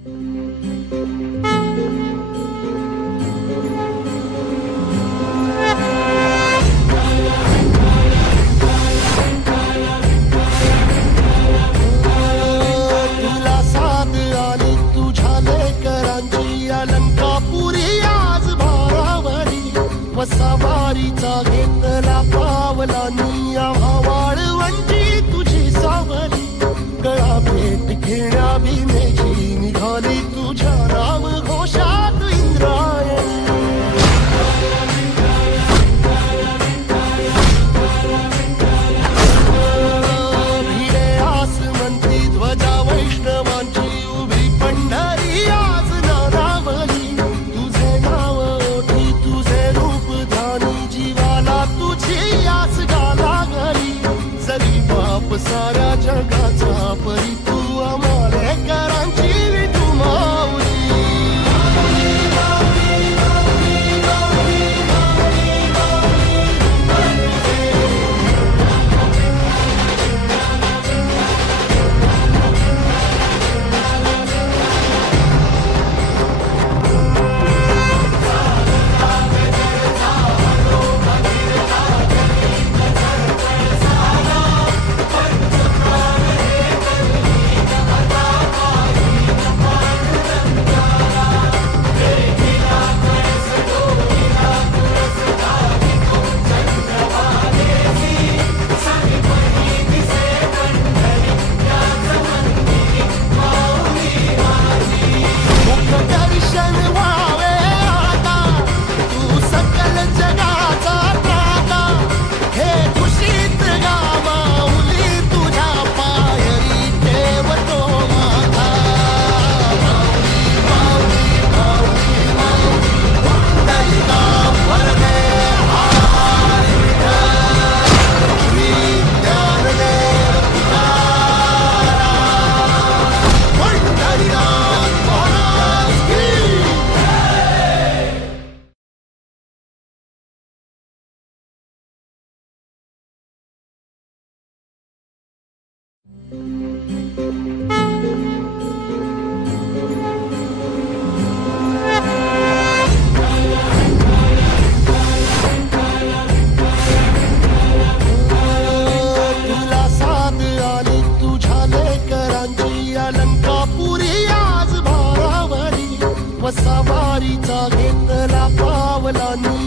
सवारीचा घेतला पावला निया वाळवंटी तुझी सावली गळा भेट घेण्या भीमेची निघाली तुझ्या राम घोषात इंद्रायणी भिडे आसमंती ध्वजा वैष्णवांची उभी पंढरी आज नारावली तुझे नाव ओठी तुझे रूप जीवाला तुझी आस गाला घरी जरी बाप साऱ्या जगाचा परी तू आमालेकरांची विठू माऊली सवारीचा घेतला पावला